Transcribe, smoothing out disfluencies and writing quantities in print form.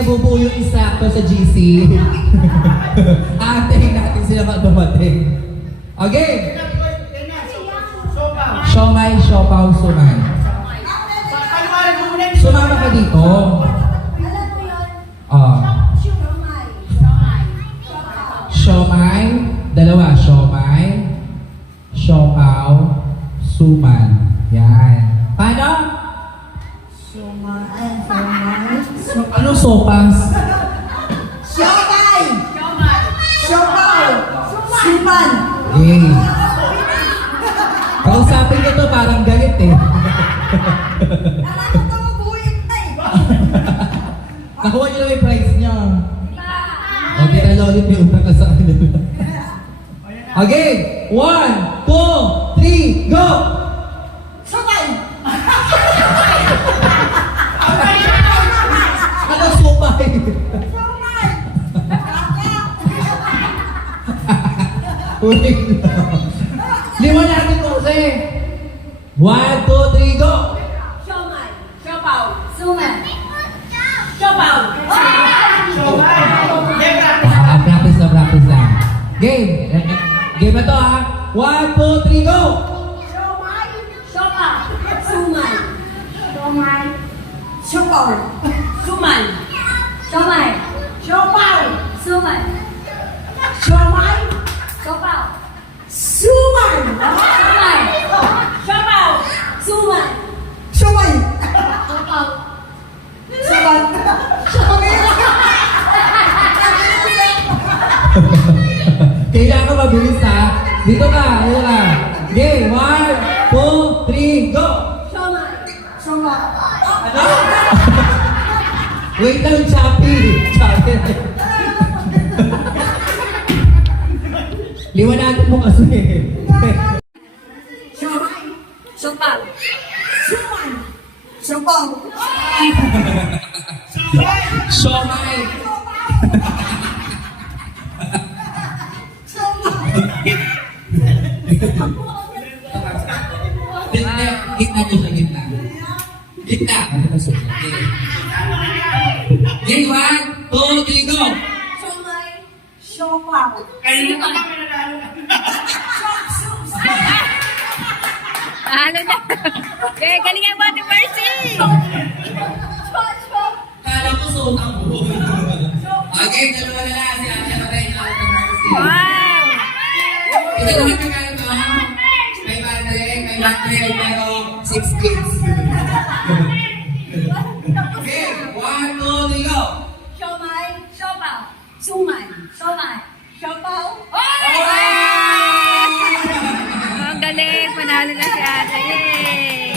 nabubuo yung isakto sa GC. Aantayin natin sila magdumating. Okay. Siomay, siopaw, suman. Sumama ka dito. Siomay, dalawa. Siomay, siopaw, suman. Yan. Paano? Ano sopas? Siomay! Siopaw! Suman! Eh. Kausapin ko to parang galit eh. Nakakatawabuhin na eh! Nakuha niyo lang yung price niya. O, tinalolit may utang ka sa kanila. Okay, 1, 2, 3, go! Sabay! Ano supay? Siomay! Ulit na. Lima natin ko kasi. 1, 2, 3, go! Siomay! Siopaw! Suman! Siopaw! Practice lang. Game! Game na to ha. 1, 2, 3, go! Siomay! Siopaw! Suman! Siomay! Siopaw! Suman! Siomay! Siopaw! Suman! Siomay! Siopaw! Suman! Siomay! Siopaw! Suman! Siomay! Siopaw! Suman! Kailangan mabilis ha. Dito ka. Game! 1, 2, 3, go! Siomay! Siomay! Ano? Wait lang, Chappy. Liwanagan mo kasi. Siomay! Siopaw! Suman! Siopaw! Siomay. Gitna ko sa gitna. Gitna. Okay, 1, 2, 3, go! Siomay! Siopaw! Ano na? Okay, galingan mo Ate Mercy! Kala ko sotang buo. Okay, dalawa na lang. Si Ate Matay na Ate Mercy. Wow! Ito naman ka kaya ito, ha? May battery, pero 6 kids. Okay, 1, 2, 3, go! Siomay! Siopaw! Suman! Siomay! Siopaw! Ang galing! Panalo na si Ate! Yay!